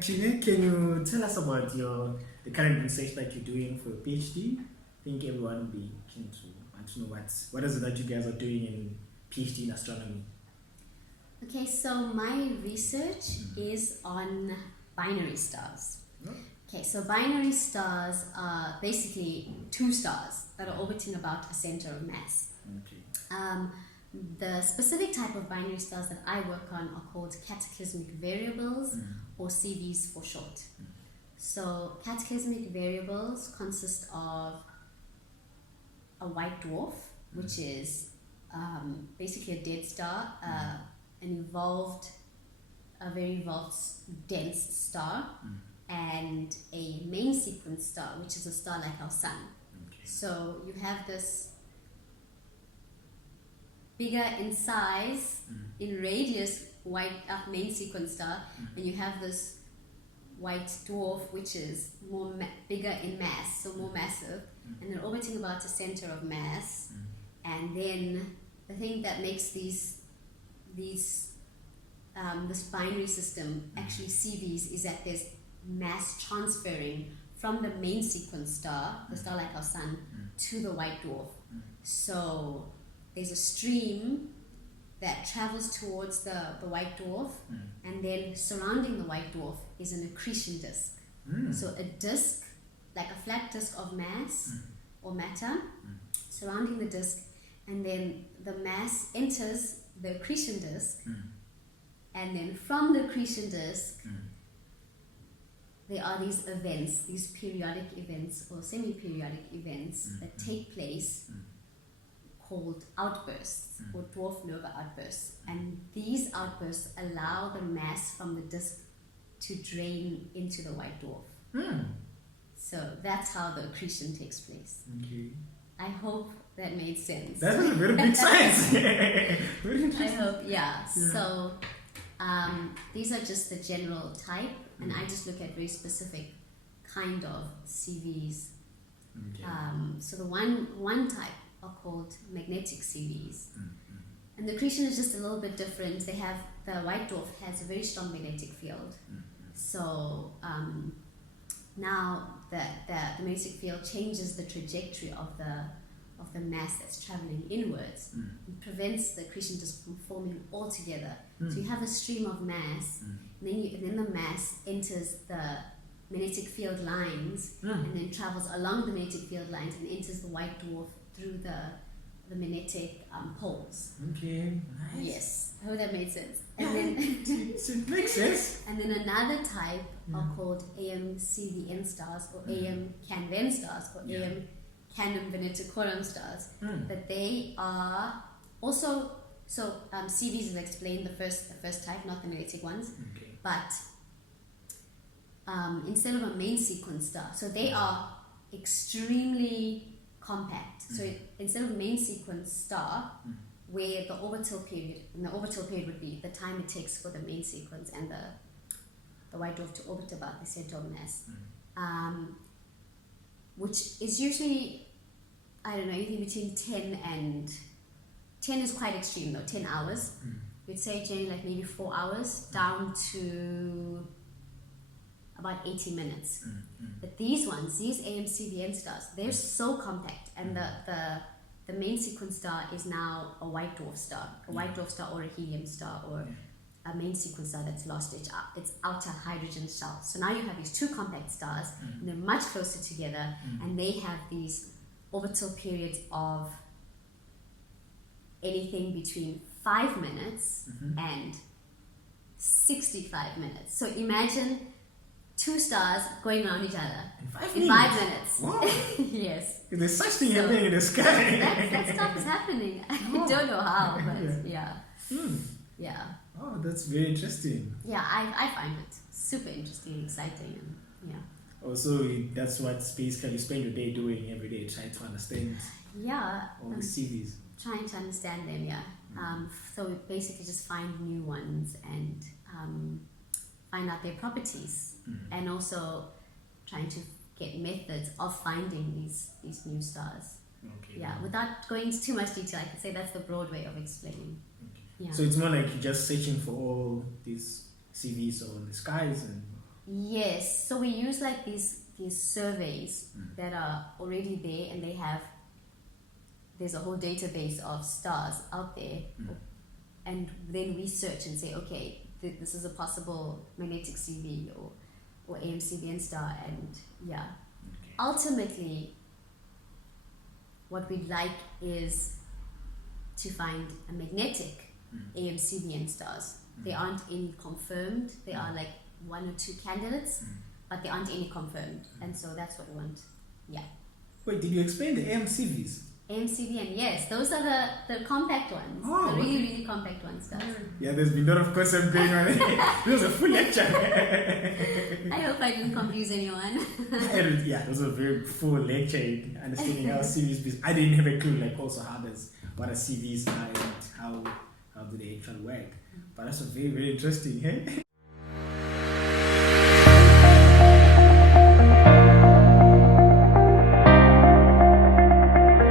Kine, can you tell us about the current research that you're doing for your PhD? I think everyone will be keen to want to know what is it that you guys are doing in PhD in astronomy. Okay, so my research is on binary stars. Okay, so binary stars are basically two stars that are orbiting about a center of mass. Okay. The specific type of binary stars that I work on are called cataclysmic variables, or CVs for short. So cataclysmic variables consist of a white dwarf, which is basically a dead star, a very evolved dense star, and a main sequence star, which is a star like our sun. Okay. So you have this bigger in size, in radius, white main sequence star, and you have this white dwarf, which is bigger in mass, so more massive, and they're orbiting about a center of mass. And then the thing that makes this binary system actually CVs is that there's mass transferring from the main sequence star, the star like our sun, to the white dwarf. So there's a stream that travels towards the white dwarf, and then surrounding the white dwarf is an accretion disk. So a disk, like a flat disk of mass or matter, surrounding the disk, and then the mass enters the accretion disk, and then from the accretion disk, there are these events, these periodic events or semi-periodic events that take place called outbursts or dwarf nova outbursts, and these outbursts allow the mass from the disk to drain into the white dwarf. So that's how the accretion takes place. Okay. I hope that made sense. That was a very big science. Very interesting. I hope, yeah. So these are just the general type, and I just look at very specific kind of CVs. Okay. So the one type are called magnetic CVs. And the accretion is just a little bit different. They have, the white dwarf has a very strong magnetic field. So now the magnetic field changes the trajectory of the mass that's traveling inwards. It prevents the accretion disk from forming altogether. So you have a stream of mass, and then the mass enters the magnetic field lines, and then travels along the magnetic field lines and enters the white dwarf through the magnetic poles. Okay, nice. Yes, I hope that made sense. Yeah, And then it makes sense. and then another type are called AM-CVN stars, or AM-CanVen stars, or AM-Canum-Veneticorum stars. But they are also, so CVs is explained, the first type, not the magnetic ones. Okay. But instead of a main sequence star, so they are extremely compact. So instead of a main sequence star, where the orbital period would be the time it takes for the main sequence and the white dwarf to orbit about the center of mass, which is usually, I don't know, anything between 10 is quite extreme though, 10 hours. We'd say generally like maybe 4 hours down to about 80 minutes. But these ones, these AM-CVN stars, they're so compact, and the main sequence star is now a white dwarf star, or a helium star, or a main sequence star that's lost its outer hydrogen shell. So now you have these two compact stars, and they're much closer together, and they have these orbital periods of anything between 5 minutes and 65 minutes. So imagine two stars going around each other in 5 minutes. Wow. Yes. There's such thing happening in the sky. That stuff is happening. I don't know how, but yeah. Yeah. Oh, that's very interesting. Yeah, I find it super interesting, exciting, and yeah. Also, that's what basically you spend your day doing every day, trying to understand all the CVs. Trying to understand them, yeah. So we basically just find new ones and find out their properties, and also trying to get methods of finding these new stars. Okay. Yeah, without going into too much detail, I can say that's the broad way of explaining. Okay. Yeah. So it's more like you're just searching for all these CVs or in the skies and. Yes, so we use like these surveys that are already there, and there's a whole database of stars out there, and then we search and say, okay, this is a possible magnetic CV or AMCVN star, and ultimately, what we'd like is to find a magnetic AMCVN stars. There aren't any confirmed. There are like 1 or 2 candidates, but there aren't any confirmed, and so that's what we want. Yeah. Wait, did you explain the AMCVs? AMCVN, yes, those are the compact ones, the really compact ones. Yeah, there's been a lot of concept going on. It was a full lecture. I hope I didn't confuse anyone. Yeah, it was a very full lecture in understanding how CVs business. I didn't have a clue, like also what are CVs are and how do they actually work. But that's very, very interesting, hey?